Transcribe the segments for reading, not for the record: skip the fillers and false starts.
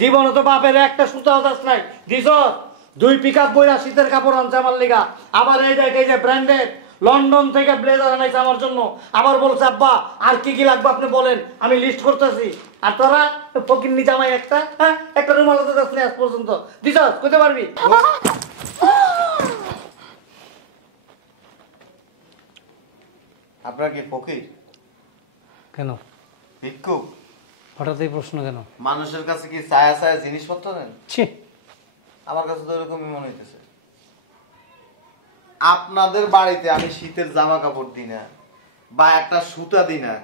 জীবনে তো বাপের একটা সুতাও দাস নাই দিছ। 2 পিকআপ বইরা শীতের কাপড় আনছে আমার লিগা। আবার এই দেখ এই যে ব্র্যান্ডেড লন্ডন থেকে ব্লেজার আনাইছে আমার জন্য। আবার বলছে আব্বা আর কি কি লাগবে আপনি বলেন, আমি লিস্ট করতেছি। আর তোরা ফকিন্নি জামাই একটা, হ্যাঁ একটা রুমাল তো দাস নাই আজ পর্যন্ত। দিছ কইতে পারবি? আপনার কি ফকির? কেন ভিক্ষুক? হঠাৎ এই প্রশ্ন কেন? মানুষের কাছে কি ছায়া ছায়া জিনিসপত্র নেন? ছি, আমার কাছে তো এরকমই মনে হইতেছে। আপনাদের বাড়িতে আমি শীতের জামা কাপড় দিই না বা একটা সুতা দিই না,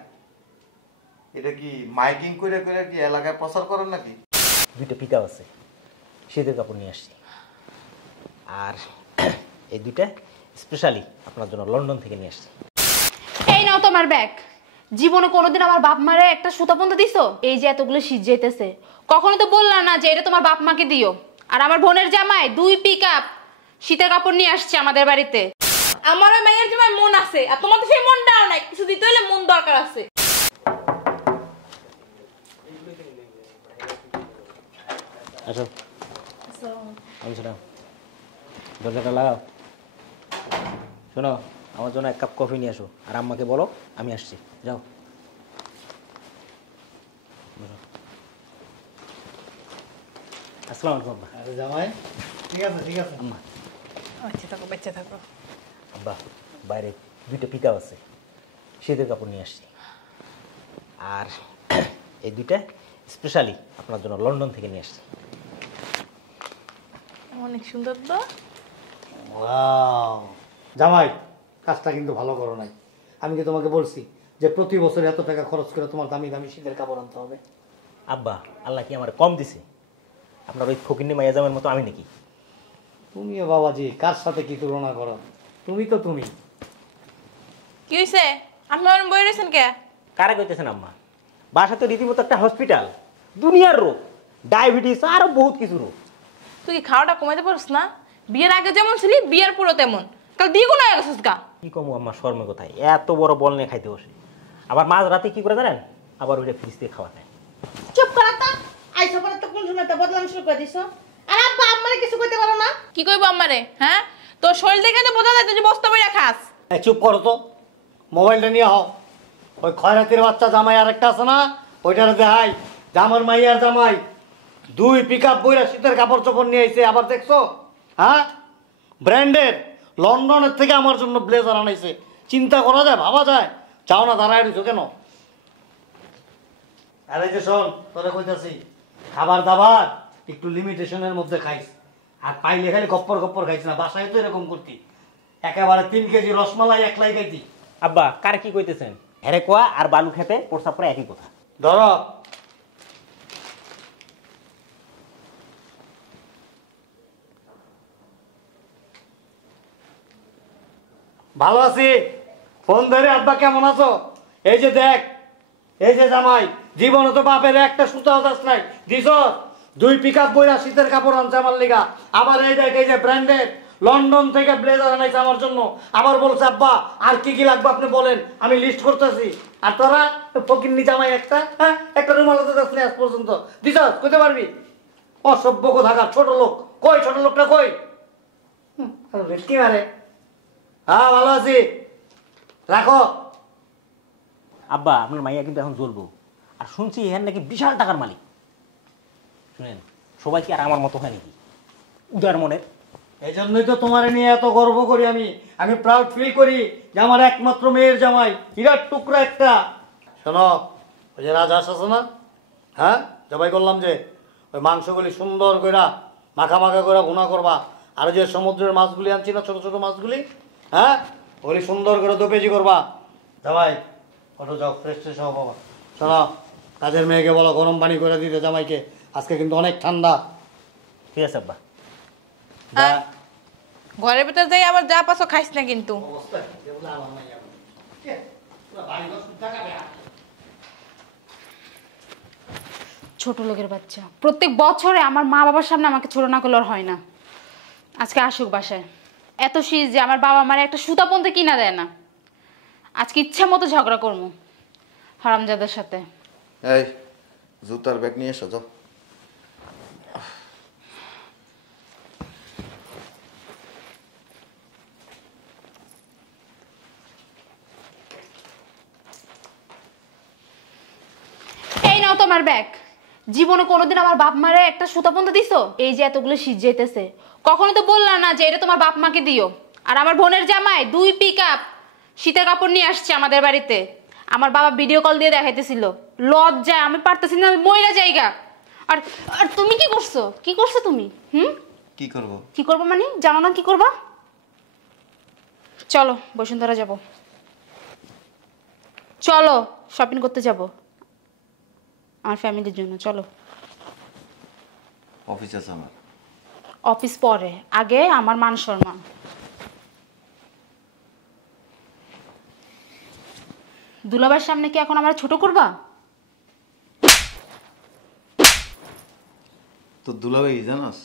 এটা কি মাইকিং করে করে কি এলাকায় প্রচার করেন নাকি? 2টা পিকআপ আছে, শীতের কাপড় নিয়ে আসছি। আর এই 2টা স্পেশালি আপনার জন্য লন্ডন থেকে নিয়ে আসছি। এই নাও তোমার ব্যাগ। জীবনে কোনোদিন আমার বাপ মারে একটা সুতা পর্যন্ত দিছো? এই যে এতগুলো শীত যেতেছে, কখনো তো বললা না যে এটা তোমার বাপ মাকে দিও। আর আমার বোনের জামাই 2 পিকআপ শীতের কাপড় নিয়ে আসছে আমাদের বাড়িতে। আমার ওই মায়ের জামাই মন আছে, আর তোমার তো সেই মনটাও নাই। কিছু দিতে হলে মন দরকার আছে। আসো, আমি শোনো, দরজাটা লাগাও। শোনো, আমার জন্য 1 কাপ কফি নিয়ে আসো। আর আম্মাকে বলো আমি আসছি। যাও। আসসালামু আলাইকুম আব্বা। আরে জামাই ঠিক আছে ঠিক আছে। আম্মা, আচ্ছা থাকো, বেঁচে থাকো। আব্বা বাইরে 2টা পিকআপ আছে, শীতের কাপড় নিয়ে আসছি। আর এই 2টা স্পেশালি আপনার জন্য লন্ডন থেকে নিয়ে আসছি। অনেক সুন্দর তো। ওয়াও জামাই, কাজটা কিন্তু ভালো করো নাই। আমি কি তোমাকে বলছি যে প্রতি বছর এত টাকা খরচ করে তোমার দামি দামি শীতের কাপড় আনতে হবে? আব্বা, আল্লাহ কি আমার কম দিছে? আপনার ওই ফকিন্নি মাইয়া জামের মতো আমি নাকি? তুমিও বাবাজি, কার সাথে কি তুলনা করো? তুমি তো তুমি। কি হইছে? আপনি আমার বই রয়েছেন কে? কারে কইতেছেন আম্মা? বাসা তো রীতিমতো একটা হসপিটাল। দুনিয়ার রোগ, ডায়াবেটিস, আরো বহুত কিছু রোগ। তুই কি খাওয়াটা কমাইতে পারছ না? বিয়ের আগে যেমন ছিলি, বিয়ের পুরো তেমন। কাল দ্বিগুণ হয়ে গেছিস গা। কি কমু আম্মা, শর্মে কোথায় এত বড় বল নিয়ে খাইতে বসে। আবার মাঝ রাতে কি করে জানেন? আবার ওইটা ফ্রিজ দিয়ে খাওয়া যায়। চুপ করা তো। আইসো পরে তো কোন সময় তো বদলাম শুরু করে দিছো। আর আব্বা আম্মারে কিছু কইতে পারো না? কি কইবো আমারে? হ্যাঁ, তোর শরীর দেখে তো বোঝা যায় তুই যে বস্তা বইরা খাস। এই চুপ করো তো, মোবাইলটা নিয়ে হও। ওই খয়রাতির বাচ্চা জামাই আরেকটা আছে না, ওইটারে দেখাই। জামার মাইয়ার জামাই 2 পিকআপ বইরা শীতের কাপড় চোপড় নিয়ে আইছে। আবার দেখছো, হ্যাঁ ব্র্যান্ডেড লন্ডনের থেকে আমার জন্য ব্লেজার আনাইছে। চিন্তা করা যায়, ভাবা যায়? চাও না দাঁড়ায় দিছো কেন? আরে যে শোন, তোরে কইতাছি খাবার দাবার একটু লিমিটেশনের মধ্যে খাইস। আর পাইলে খালি গপ্পর গপ্পর খাইস না। বাসায় তো এরকম করতি, একেবারে 3 কেজি রসমালাই একলাই খাইতি। আব্বা কার কি কইতেছেন? হেরে কোয়া আর বালু খেতে প্রস্তাব করে একই কথা। ধরো ভালো আছি। ফোন ধরে আব্বা কেমন আছো? এই যে দেখ, এই যে জামাই জীবনে তো বাপের একটা সুতাও দাস নাই দিছ। 2 পিকআপ বইরা শীতের কাপড় আনছে আমার লিগা। আবার এই দেখ এই যে ব্র্যান্ডেড লন্ডন থেকে ব্লেজার আনাইছে আমার জন্য। আবার বলছে আব্বা আর কি কি লাগবে আপনি বলেন, আমি লিস্ট করতেছি। আর তোরা ফকিন্নি জামাই একটা, হ্যাঁ একটা রুমাল তো দাস নাই আজ পর্যন্ত। দিছ কইতে পারবি? অসভ্য কোথাকার ছোট লোক। কই ছোট লোকটা কই? ভেটকি মারে। হ্যাঁ ভালো আছি, রাখো। আব্বা আপনার মাইয়া কিন্তু এখন জ্বলবো। আর শুনছি এখানে নাকি বিশাল টাকার মালিক। শুনেন, সবাই কি আর আমার মতো হয় নাকি উদার মনের? এই জন্যই তো তোমার নিয়ে এত গর্ব করি আমি। আমি প্রাউড ফিল করি যে আমার একমাত্র মেয়ের জামাই হীরার টুকরা একটা। শোনো, ওই যে রাজহাঁস আছে না, হ্যাঁ জবাই করলাম যে, ওই মাংসগুলি সুন্দর করে মাখা মাখা করে ভুনা করবা। আর যে সমুদ্রের মাছগুলি আনছি না, ছোট ছোট মাছগুলি, হ্যাঁ ওগুলি সুন্দর করে 2 কেজি করবা। জামাই কত যাও, ফ্রেশ ফ্রেশ হও বাবা। শোনো, কাজের মেয়েকে বলো গরম পানি করে দিতে জামাইকে, আজকে কিন্তু অনেক ঠান্ডা। ঠিক আছে আব্বা। ঘরের ভিতর যাই আবার যা পাছো খাইস না কিন্তু। ছোট লোকের বাচ্চা, প্রত্যেক বছরে আমার মা বাবার সামনে আমাকে ছোট না করলে আর হয় না। আজকে আসুক বাসায়। এত শীত যে আমার বাবা আমার একটা সুতা পর্যন্ত কিনা দেয় না। আজকে ইচ্ছা মতো ঝগড়া করবো হারামজাদার সাথে। এই জুতার ব্যাগ নিয়ে এসো যাও। তোমার ব্যাগ। জীবনে কোনোদিন আমার বাপ মারে একটা সুতা পর্যন্ত দিছো? এই যে এতগুলো শীত যেতেছে, কখনো তো বললাম না যে এটা তোমার বাপ মাকে দিও। আর আমার বোনের জামাই 2 পিক আপ শীতের কাপড় নিয়ে আসছে আমাদের বাড়িতে। আমার বাবা ভিডিও কল দিয়ে দেখাইতেছিল। লজ্জায় আমি পারতেছি না, মইরা জায়গা। আর আর তুমি কি করছো? কি করছো তুমি? কি করব? কি করবো মানে? জানো না কি করবা? চলো বসুন্ধরা যাব, চলো শপিং করতে যাব আমার ফ্যামিলির জন্য। চলো। অফিস আছে আমার। অফিস পরে, আগে আমার মান সম্মান। দুলাভাইয়ের সামনে কি এখন আমার ছোট করবা? তো দুলাভাই জানাস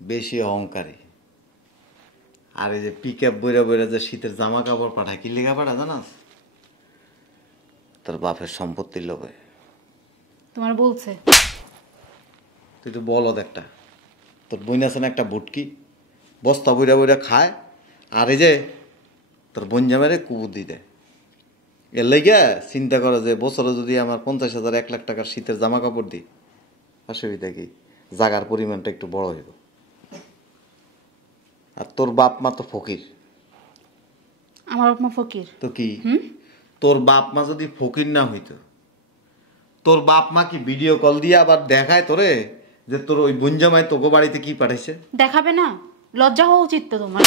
বেশি অহংকারী। আর এই যে পিক আপ বইরা বইরা যে শীতের জামা কাপড় পাঠায়, কি লেগা পাঠায় জানাস? তোর বাপের সম্পত্তির লোভে। তোমার বলছে? তুই তো বলদ একটা। তোর বোন আছে না একটা বুটকি, বস্তা বইরা বইরা খায়। আর এই যে তোর বোন জামাইরে কুবুদ্ধি দেয়। এর লেগে চিন্তা করো যে বছরে যদি আমার 50,000 1 লাখ টাকার শীতের জামা কাপড় দিই, অসুবিধা কি? জাগার পরিমাণটা একটু বড় হইব। আর তোর বাপ মা তো ফকির। আমার বাপ মা ফকির তো কি? তোর বাপ মা যদি ফকির না হইতো, তোর বাপ মা কি ভিডিও কল দিয়ে আবার দেখায় তোরে যে তোর ওই বোন জামাই তোকে বাড়িতে কি পাঠাইছে? দেখাবে না? লজ্জা হওয়া উচিত তো তোমার।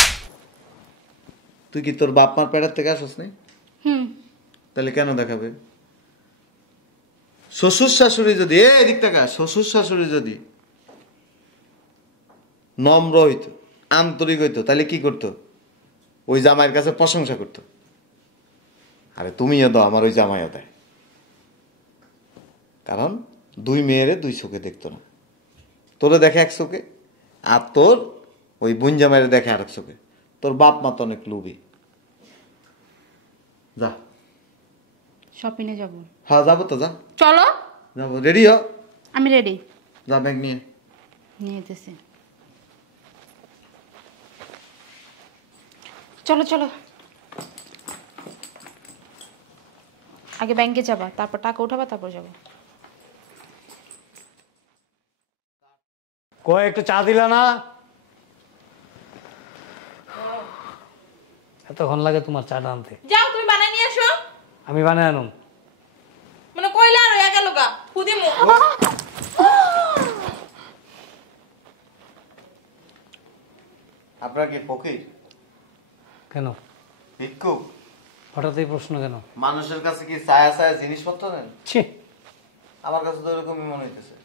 তুই কি তোর বাপ মার পেটের থেকে আসছ নাই? তাহলে কেন দেখাবে? শ্বশুর শাশুড়ি যদি এদিক টাকা, শ্বশুর শাশুড়ি যদি নম্র হইতো, আন্তরিক হইতো, তাহলে কি করতো? ওই জামাইয়ের কাছে প্রশংসা করতো। আরে তুমিও দাও, আমার ওই জামাইও দেয়। কারণ 2 মেয়েরে 2 চোখে দেখতো না। তোরে দেখে 1 চোখে, আর তোর ওই বোন জামাইরে দেখে আরেক চোখে। তোর বাপ মা তো অনেক লোভী। যা শপিং এ যাব। হ্যাঁ যাবো তো, যা চলো। যাবো, রেডি হ। আমি রেডি। যা ব্যাগ নিয়ে। নিয়ে যেতেছি। চলো চলো। আগে ব্যাংকে যাবা, তারপর টাকা উঠাবা, তারপর যাবো। কয় একটু চা দিলা না? এতক্ষণ লাগে তোমার চাটা আনতে? যাও তুমি বানাই নিয়ে আসো। আমি বানাই আনুম। মানে কইলা আর হইয়া গেল গা ফুদি মু। আপনার কি ফকির? কেন? ভিক্ষুক? হঠাৎ এই প্রশ্ন কেন? মানুষের কাছে কি ছায়া ছায়া জিনিসপত্র নেন? ছি, আমার কাছে তো এরকমই মনে হইতেছে।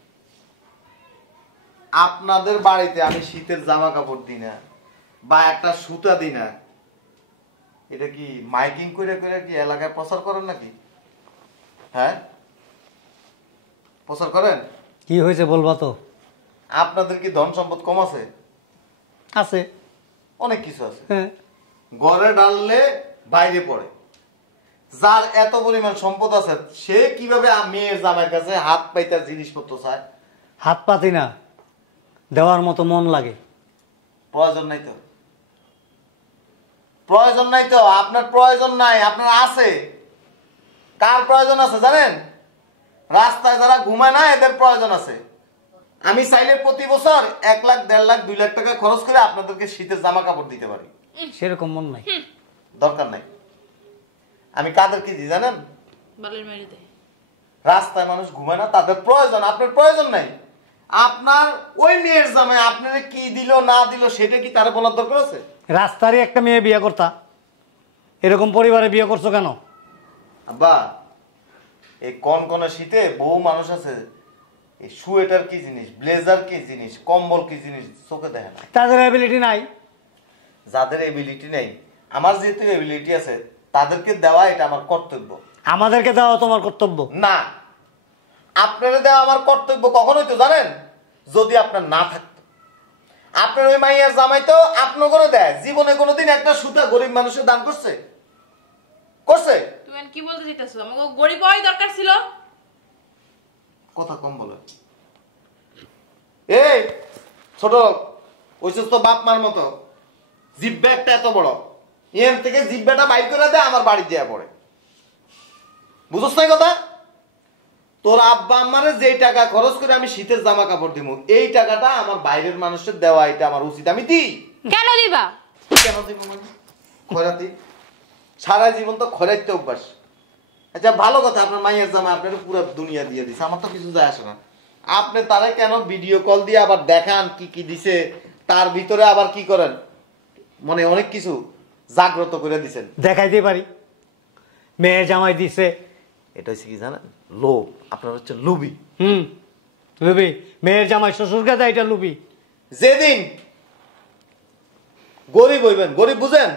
আপনাদের বাড়িতে আমি শীতের জামা কাপড় দিই না বা একটা সুতা দিই না, এটা কি মাইকিং করে করে কি এলাকায় প্রচার করেন নাকি? হ্যাঁ, প্রচার করেন? কি হয়েছে বলবা তো? আপনাদের কি ধন সম্পদ কম আছে? আছে, অনেক কিছু আছে। হ্যাঁ। ঘরে ডাললে বাইরে পড়ে। যার এত পরিমাণ সম্পদ আছে, সে কিভাবে মেয়ের জামাইয়ের কাছে হাত পাইতার জিনিসপত্র চায়? হাত পাতি না, দেওয়ার মতো মন লাগে। প্রয়োজন নাই তো, প্রয়োজন নাই তো। আপনার প্রয়োজন নাই, আপনার আছে। কার প্রয়োজন আছে জানেন? রাস্তায় যারা ঘুমায় না, এদের প্রয়োজন আছে। আমি চাইলে প্রতি বছর 1 লাখ 1.5 লাখ 2 লাখ টাকা খরচ করে আপনাদেরকে শীতের জামা কাপড় দিতে পারি। সেরকম মন নাই, দরকার নাই। আমি কাদেরকে দিই জানেন? বালের মেরে দে। রাস্তায় মানুষ ঘুমায় না, তাদের প্রয়োজন। আপনার প্রয়োজন নাই। আপনার ওই মেয়ের জামাই আপনারা কি দিল না দিল সেটা কি তারা বলার দরকার আছে? রাস্তারই একটা মেয়ে বিয়ে করতা, এরকম পরিবারে বিয়ে করছো কেন? আব্বা, এই কনকনে শীতে বহু মানুষ আছে, এই সোয়েটার কি জিনিস, ব্লেজার কি জিনিস, কম্বল কি জিনিস চোখে দেখে না। তাদের অ্যাবিলিটি নাই। যাদের এবিলিটি নেই, আমার যেহেতু এবিলিটি আছে, তাদেরকে দেওয়া এটা আমার কর্তব্য। আমাদেরকে দেওয়া তোমার কর্তব্য না, আপনারা দেওয়া আমার কর্তব্য কখন হইতো জানেন? যদি আপনার না থাকতো। আপনার ওই মাইয়ার জামাই তো আপনার করে দেয়। জীবনে কোনোদিন একটা সুতা গরিব মানুষের দান করছে? করছে? তুমি কি বলতে চাইতেছো? আমাকে গরিব হওয়াই দরকার ছিল। কথা কম বলে। এই ছোট ওইসব তো বাপ মার মতো, জিব্বা একটা এত বড়, এর থেকে জিব্বাটা বাইর করে দেয় আমার বাড়ি দেয়া পড়ে। বুঝছ না কথা? তোর আব্বা আমারে যেই টাকা খরচ করে আমি শীতের জামা কাপড় দিব, এই টাকাটা আমার বাইরের মানুষের দেওয়া, এটা আমার উচিত, আমি দিই। কেন দিবা? কেন দিব মানে? খয়রাতি, সারা জীবন তো খয়রাইতে অভ্যাস। আচ্ছা ভালো কথা, আপনার মাইয়ের জামা আপনার পুরো দুনিয়া দিয়ে দিছে, আমার তো কিছু যায় আসে না। আপনি তারা কেন ভিডিও কল দিয়ে আবার দেখান কি কি দিছে, তার ভিতরে আবার কি করেন, মনে অনেক কিছু জাগ্রত করে দিছেন। দেখাইতে পারি মেয়ে জামাই দিছে। এটা হচ্ছে কি জানেন, লোভ। আপনার হচ্ছে লুবি। লুবি, মেয়ের জামাই শ্বশুরকে দেয়, এটা লুবি। যেদিন গরিব হইবেন, গরিব বুঝেন,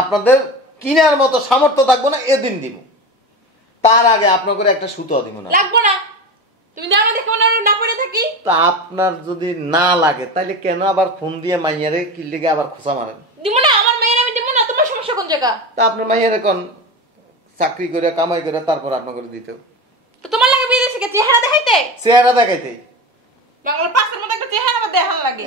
আপনাদের কিনার মতো সামর্থ্য থাকবো না, এদিন দিব। তার আগে আপনার করে একটা সুতো দিব না। লাগবো না, তুমি দাও না, দেখো না পড়ে থাকি। তা আপনার যদি না লাগে তাহলে কেন আবার ফোন দিয়ে মাইয়ারে কি লেগে আবার খোঁচা মারেন? দিব না, আমার মেয়ের আমি দিব না। তোমার সমস্যা কোন জায়গা? তা আপনার মাইয়ারে কোন চাকরি করে কামাই করে তারপর আপনার করে দিতে, তো তোমার লাগে বিয়ে দিছে কে? চেহারা দেখাইতে? চেহারা দেখাইতেই বাংলার পাশের মতো একটা চেহারা আমার দেখান লাগে।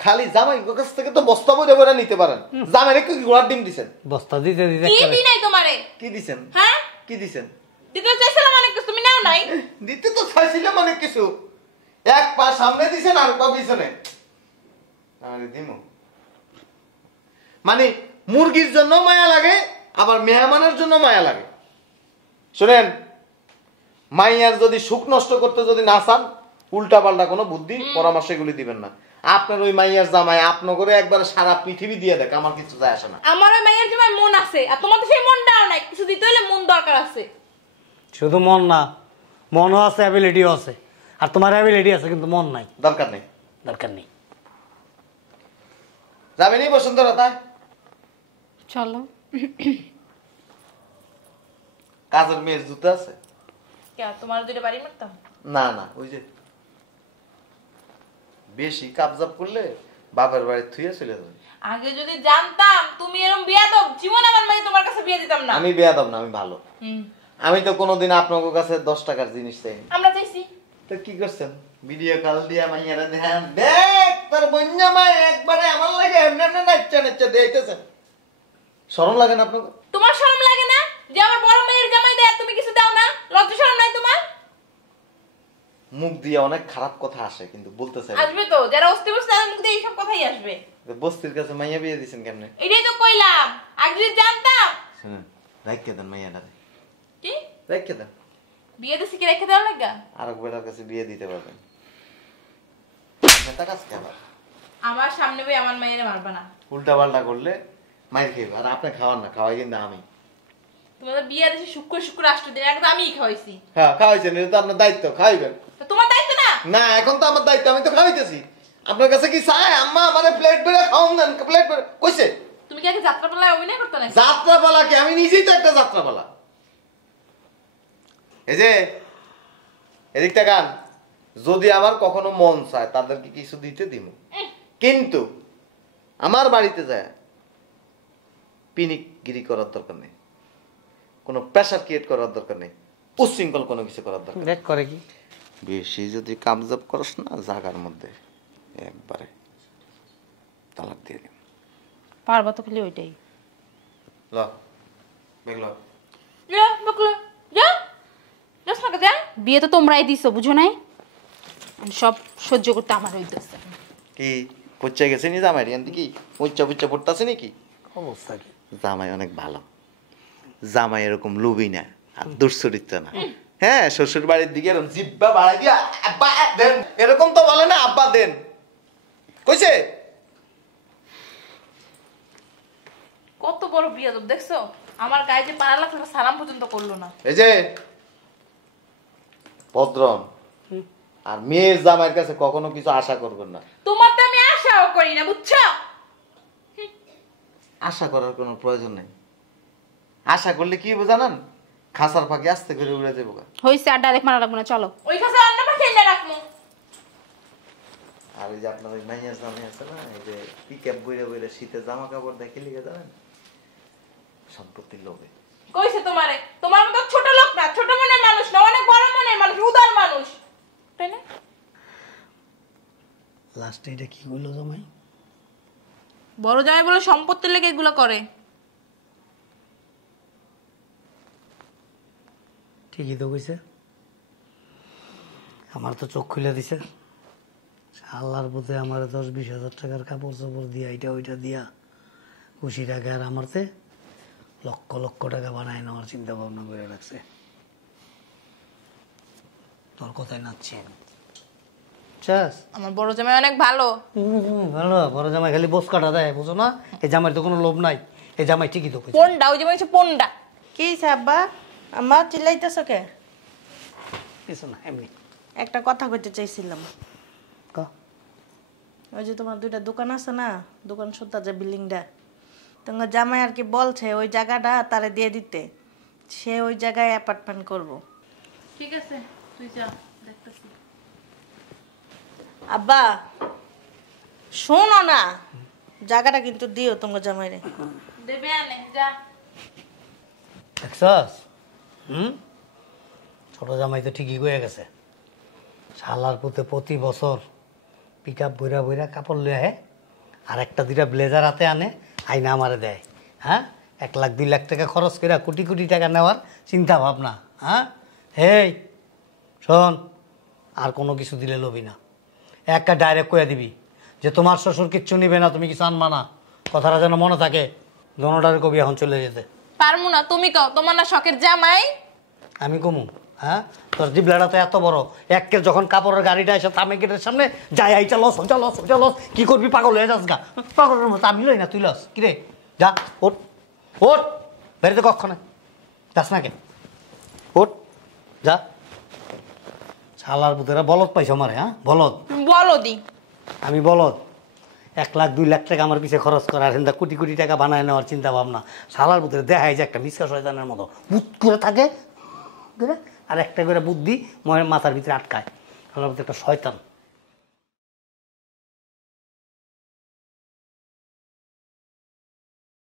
খালি জামাই কাছ থেকে তো বস্তা বইরে বইরে নিতে পারেন। জামাইরে কি ঘোড়ার ডিম দিছেন? বস্তা দিতে দিতে কি একেবারে- দি নাই তোমারে? কি দিছেন? হ্যাঁ, কি দিছেন? দিতে চাইছিলাম অনেক কিছু, তুমি নাও নাই। দিতে তো চাইছিলাম অনেক কিছু, এক পা সামনে দিছেন আর পা পিছনে। আরে দিমু মানে মুরগির জন্য মায়া লাগে, আবার মেহমানের জন্য মায়া লাগে। শুনেন, মাইয়ার যদি সুখ নষ্ট করতে যদি না চান, উল্টা পাল্টা কোনো বুদ্ধি পরামর্শ এগুলি দিবেন না। আপনার ওই মাইয়ার জামাই আপনার করে একবার সারা পৃথিবী দিয়ে দেখ, আমার কিছু যায় আসে না। আমার ওই মায়ের জামাই মন আছে, আর তোমার তো সেই মনটাও নাই। কিছু দিতে হলে মন দরকার আছে। শুধু মন না, মনও আছে, অ্যাবিলিটিও আছে। আর তোমার অ্যাবিলিটি আছে কিন্তু মন নাই, দরকার নেই, দরকার নেই। যাবেনি বসুন্ধরা? তাই চলো। কাজের মেয়ের জুতো আছে? কে তোমার দুইটা বাড়ি মারতাম? না না, ওই যে বেশি কাবজাব করলে বাপের বাড়ি থুয়ে চলে যাবে। আগে যদি জানতাম তুমি এরকম বিয়া দাও, জীবন আমার মেয়ে তোমার কাছে বিয়ে দিতাম না। আমি বেয়াদব না, আমি ভালো। হুম, আমি তো কোনোদিন আপনার কাছে 10 টাকার জিনিস চাইনি। আমরা চাইছি। তো কি করছেন? ভিডিও কল দিয়ে মাইয়ারা দেখেন, দেখ তোর বন্যা মাই একবারে আমার লাগে এমনি এমনি নাচা নাচা দিতেছেন। শরম লাগে না আপনাকে? তোমার শরম লাগে না যে আমার বড় মেয়ের জামাই দেয়, তুমি কিছু দাও না? লজ্জা শরম নাই তোমার? মুখ দিয়ে অনেক খারাপ কথা আসে, কিন্তু বলতে চাই না। আসবে তো, যারা অস্তি বসে তাদের মুখ দিয়ে এইসব কথাই আসবে। বস্তির কাছে মাইয়া বিয়ে দিয়েছেন কেমনে? এটাই তো কইলাম, আগে যদি জানতাম। শুনেন, রাইখে দেন মাইয়াটা, কি রাইখে দেন। বিয়ে দিছি কি রেখে দেওয়া লাগা? আরেক বেটার কাছে বিয়ে দিতে পারবেন। মেটা কাজ কেন? আমার সামনে বই আমার মেয়েরে মারবা না। উল্টা পাল্টা করলে মায়ের খেয়ে, আর আপনি খাওয়ান না, খাওয়াই কিন্তু আমি। তোমাদের বিয়ে দিছি শুক্র শুক্র রাষ্ট্র দিন, এখন আমিই খাওয়াইছি। হ্যাঁ খাওয়াইছেন, এটা তো আপনার দায়িত্ব, খাওয়াইবেন। তো তোমার দায়িত্ব না? না, এখন তো আমার দায়িত্ব, আমি তো খাওয়াইতেছি। আপনার কাছে কি চাই আম্মা আমারে প্লেট ভরে খাওয়ান দেন? প্লেট ভরে কইছে? তুমি কি আগে যাত্রাপালায় অভিনয় করতে না? যাত্রাপালা কি? আমি নিজেই তো একটা যাত্রাপালা। এই যে এদিকটা গান, যদি আমার কখনো মন চায় তাদেরকে কিছু দিতে দিব, কিন্তু আমার বাড়িতে যায় পিনিকগিরি করার দরকার নেই, কোনো প্রেশার ক্রিয়েট করার দরকার নেই, উচ্ছৃঙ্খল কোনো কিছু করার দরকার নেই। দেখ করে কি? বেশি যদি কামজাব করস না, জাগার মধ্যে একবারে তালাক দিয়ে দিন। পারবা তো খালি ওইটাই। ল বেগ ল। যা বকলো, যা যাস না যা। বিয়ে তো তোমরাই দিছো, বুঝো নাই? আমি সব সহ্য করতে আমার হইতেছে। কি পচ্চা গেছে নি জামাই? এনতে কি উচ্চা পুচ্চা পড়তেছে নাকি? অবস্থা কি? জামাই অনেক ভালো, জামাই এরকম লুবি না আর দুশ্চরিত্র না। হ্যাঁ, শ্বশুর বাড়ির দিকে এরকম জিব্বা বাড়াই দিয়া আব্বা দেন, এরকম তো বলে না আব্বা দেন, কইছে? কত বড় বিয়ে দেখছো? আমার গায়ে যে পাড়া লাগছে সালাম পর্যন্ত করলো না। এই যে ভদ্রন আর মেয়ের জামাইয়ের কাছে কখনো কিছু আশা করবেন না। তোমার তো আমি আশাও করি না, বুঝছো? আশা করার কোনো প্রয়োজন নেই। আশা করলে কি জানেন, খাসার ফাঁকে আস্তে করে উড়ে যাবো। হইছে, আর ডাইরেক্ট মারা লাগবে না, চলো। ওই কাছে অন্য পাশে এনে রাখবো। আর ওই যে আপনার ওই মাইয়ার জামাই আছে না, এই যে পিকআপ বইরে বইরে শীতে জামা কাপড় দেখে লিখে জানেন, সম্পত্তির লোভে। কইছে তোমারে, তোমার মতো ছোট লোক না, ছোট মনের মানুষ না, অনেক বড় মনের মানুষ, উদার মানুষ, তাই না? লাস্টে এটা কি বললো জামাই? বড় জামাই বলে সম্পত্তির লেগে এগুলো করে। ঠিকই তো কইছে। আমার তো চোখ খুলে দিছে। আল্লাহর পথে আমার 10-20 হাজার টাকার কাপড় চোপড় দিয়া এটা ওইটা দিয়া খুশি টাকা আর আমারতে লক্ষ লক্ষ টাকা বানায় নেওয়ার চিন্তা ভাবনা করে রাখছে। তোর কথাই নাচছি চাস আমার বড় জামাই অনেক ভালো। ভালো বড় জামাই খালি বোস কাটা দেয়, বুঝো না? এই জামাইয়ের তো কোনো লোভ নাই, এই জামাই ঠিকই তো কইছে। পন্ডা, ওই জামাই হচ্ছে পন্ডা। কি হইছে আব্বা? আম্মা চিল্লাইতেছো কে? কিছু না, এমনি একটা কথা কইতে চাইছিলাম। ক। ওই যে তোমার 2টা দোকান আছে না, দোকান সুতা যে বিল্ডিংটা, তোমার জামাই আর কি বলছে ওই জায়গাটা তারে দিয়ে দিতে, সে ওই জায়গায় অ্যাপার্টমেন্ট করব। ঠিক আছে তুই যা, দেখতেছি। আব্বা শোনো না, জায়গাটা কিন্তু দিও তোমার জামাইরে। দেবে আনে, যা। দেখছস? ছোট জামাই তো ঠিকই কয়ে গেছে। শালার পুতে প্রতি বছর পিক আপ বইরা বইরা কাপড় লয়ে আহে, আর 1-2টা ব্লেজার হাতে আনে, আইনা আমারে দেয়। হ্যাঁ, 1 লাখ 2 লাখ টাকা খরচ করে কোটি কোটি টাকা নেওয়ার চিন্তা ভাবনা। হ্যাঁ, হেই শোন, আর কোনো কিছু দিলে লবি না, একটা ডাইরেক্ট কয়ে দিবি যে তোমার শ্বশুর কিচ্ছু নিবে না, তুমি কিছু আনবা না। কথাটা যেন মনে থাকে। দোনোটারে কবি এখন চলে যেতে। পারমু না, তুমি কও। তোমার না শখের জামাই? আমি কমু? হ্যাঁ, তোর জিবলাটা তো এত বড়, একের যখন কাপড়ের গাড়িটা এসে থামে গেটের সামনে যাই, আইটা লস ওটা লস ওটা লস, কি করবি? পাগল হয়ে যাস গা। পাগলের মতো আমি লই না, তুই লস কিরে? যা ওট ওট, বেরোতে কক্ষণে যাস না কে? ওট যা। শালার পুতেরা বলদ পাইছো আমারে। হ্যাঁ বলদ, বলো দি। আমি বলদ। 1 লাখ 2 লাখ টাকা আমার পিছে খরচ করা, আর হিন্দা কোটি কোটি টাকা বানায় নেওয়ার চিন্তা ভাবনা। শালার পুতেরা দেখায় যে একটা মিসকা শয়তানের মতো বুদ্ধ করে থাকে, আর একটা করে বুদ্ধি মাথার ভিতরে আটকায়। শালার পুতে একটা শয়তান।